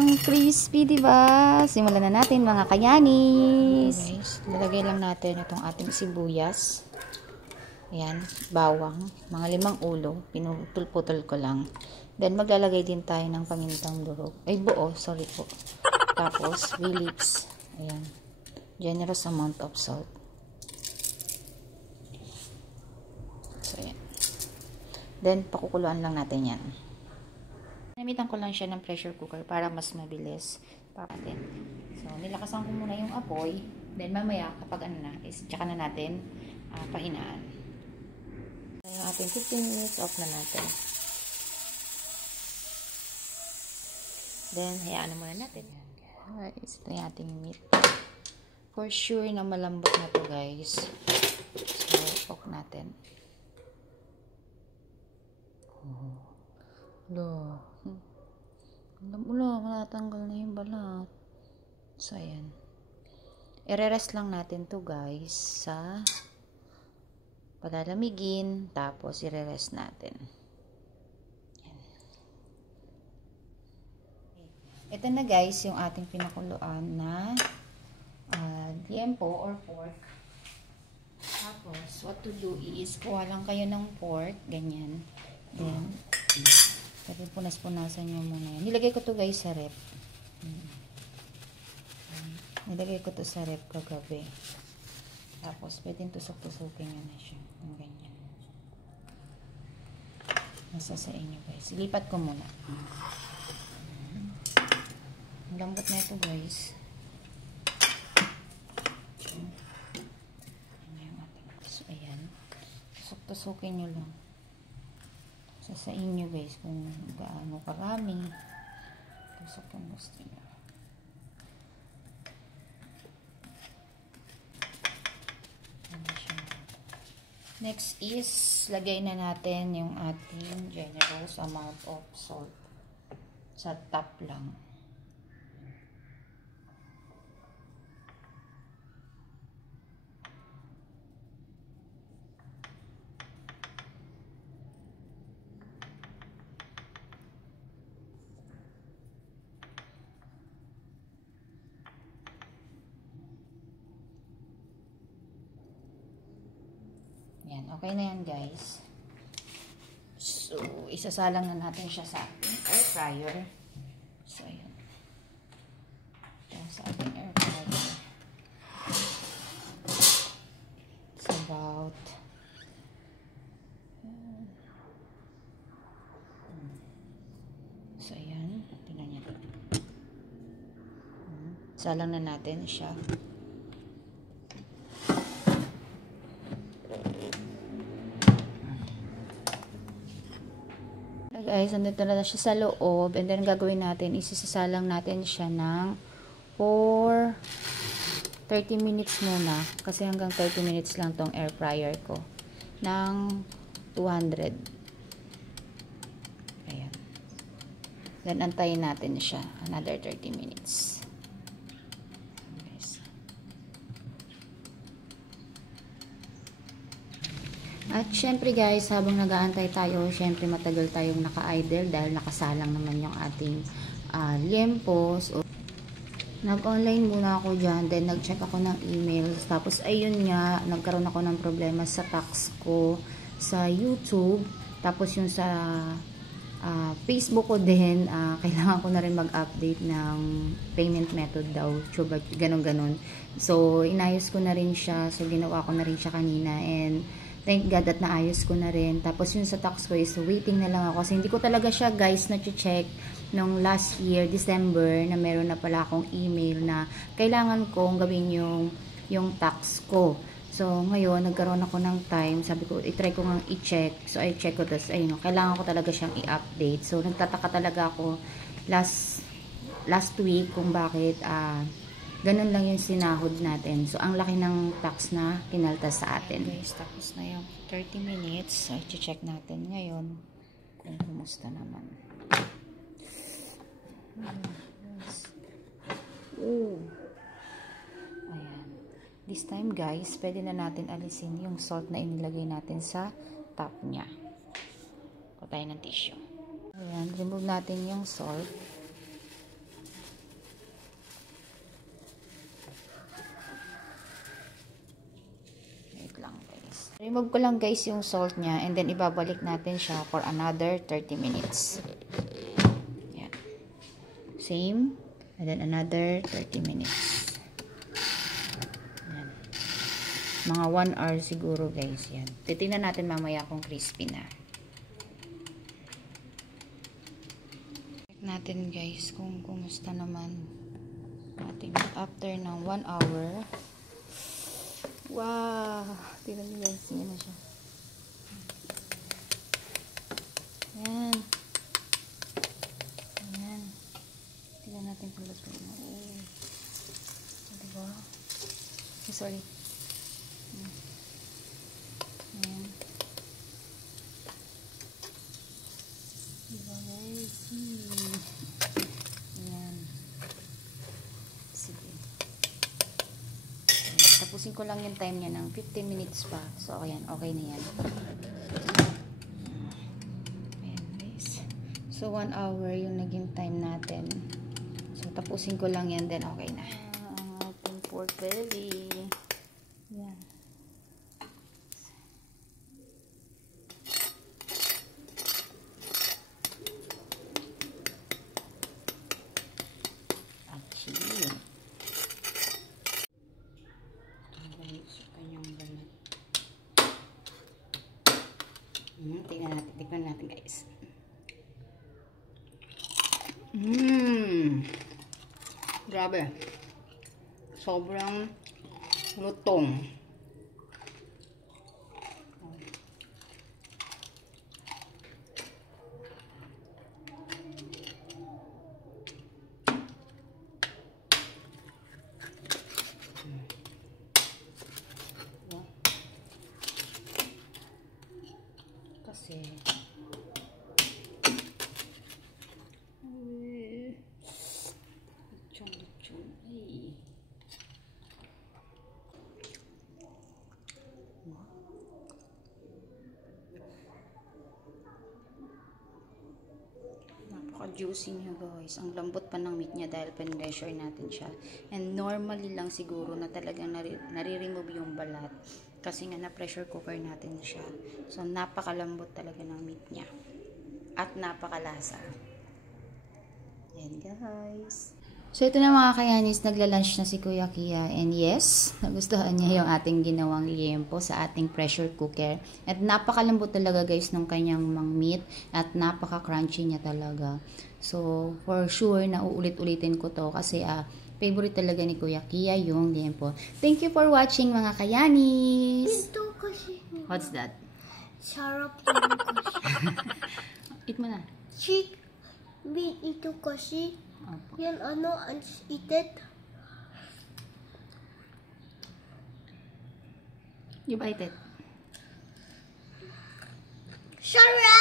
Ang crispy, diba? Simulan na natin mga kayanis. Guys, lalagay lang natin itong ating sibuyas. Ayan, bawang. Mga 5 ulo. Pinutol-putol ko lang. Then, maglalagay din tayo ng pamintang durog. Ay, buo. Sorry po. Tapos, bay leaves. Ayan. Generous amount of salt. So, ayan. Then, pakukuluan lang natin yan. Namitan ko lang siya ng pressure cooker para mas mabilis. So, nilakasan ko muna yung apoy. Then, mamaya, kapag ano na, is, tsaka na natin pahinaan. Yung ating 15 minutes off na natin. Then, hayaan na muna natin. Guys, ito yung ating meat. For sure na malambot na to guys. So, cook natin. Matatanggal na yung balat. So, ayan. I-rest lang natin to guys sa palalamigin. Tapos, i-rest natin. Ayan. Ito na guys, yung ating pinakuluan na liempo or pork. Tapos, what to do is, kuha lang kayo ng pork. Ganyan. Then, pero punas-punasan nyo muna yan. Nilagay ko to guys sa rep. Nilagay ko to sa rep kagabi. Tapos, pwedeng tusok-tusokin nyo na siya. Yung ganyan. Nasa sa inyo guys. Ilipat ko muna. Ang lambot na ito guys. So, ayan. Tusok-tusokin nyo lang. Sa inyo guys kung gaano karami tusok yung gusto nyo. Next is lagay na natin yung ating generous amount of salt sa top lang. Yan, okay na yan guys. So, isasalang na natin siya sa ating air fryer. So, ayan. Yan sa ating air fryer. It's about so, ayan. Tingnan niyo. Salang na natin siya. Guys, andito na siya sa loob. And then, gagawin natin, isisasalang natin siya ng for 30 minutes muna. Kasi hanggang 30 minutes lang tong air fryer ko. Ng 200. Ayan. Then, antayin natin siya. Another 30 minutes. At syempre guys, habang nag-aantay tayo, syempre matagal tayong naka-idle dahil nakasalang naman yung ating liempo. So, nag-online muna ako dyan, then nag-check ako ng emails. Tapos ayun nga, nagkaroon ako ng problema sa tax ko sa YouTube. Tapos yung sa Facebook ko din, kailangan ko na rin mag-update ng payment method daw. Ganon-ganon. So, inayos ko na rin siya. So, ginawa ko na rin siya kanina. And thank God at naayos ko na rin. Tapos yung sa tax ko is waiting na lang ako. Kasi hindi ko talaga siya guys na-check nung last year, December, na meron na pala akong email na kailangan kong gawin yung tax ko. So ngayon, nagkaroon ako ng time. Sabi ko, itry ko nga i-check. So I check ko. Tapos ayun, kailangan ko talaga siyang i-update. So nagtataka talaga ako last week kung bakit ganun lang yung sinahod natin. So, ang laki ng tax na kinaltas sa atin. Guys, tapos na yung 30 minutes. So, i-check natin ngayon kung kumusta naman. Ayan. This time, guys, pwede na natin alisin yung salt na inilagay natin sa top niya. Kuha tayo ng tissue. Ayan, remove natin yung salt. Remove ko lang guys yung salt niya and then ibabalik natin siya for another 30 minutes. Yan. Same. And then another 30 minutes. Yan. Mga 1 hour siguro guys. Yan. Titingnan natin mamaya kung crispy na. Check natin guys kung kumusta naman. After ng 1 hour. Wow! Tignan niyo guys. Yan na siya. Yan. Yan. Tignan natin kung luto na. Oh. Diba? Oh, sorry. Yan. Diba guys? Yan. Sige. Tapusin ko lang yung time niya ng 15 minutes pa. So, ayan. Okay na yan. Ayan guys. So, 1 hour yung naging time natin. So, tapusin ko lang yan. Then, okay na. Ang ating pork belly. Yan. Tingnan natin guys. Grabe. Sobrang lutong. Kasi lechon. Ay. Napaka-juicy niya guys. Ang lambot pa ng meat niya dahil pen-measure natin siya. And normally lang siguro na talagang nare-remove yung balat. Kasi nga na-pressure cooker natin siya. So, napakalambot talaga ng meat niya. At napakalasa. Yan guys. So, ito na mga kayanis, nagla-lunch na si Kuya Kia. And yes, nagustuhan niya yung ating ginawang liempo sa ating pressure cooker. At napakalambot talaga guys ng kanyang mga meat. At napaka-crunchy niya talaga. So, for sure, na uulit-ulitin ko to kasi favorite talaga ni Kuya Kia yung liempo. Thank you for watching mga kayanis. Ito kasi. What's that? Sarap yun kasi. Eat mo na. Ito kasi. Opo. Yan itit. You bite it. Sarap!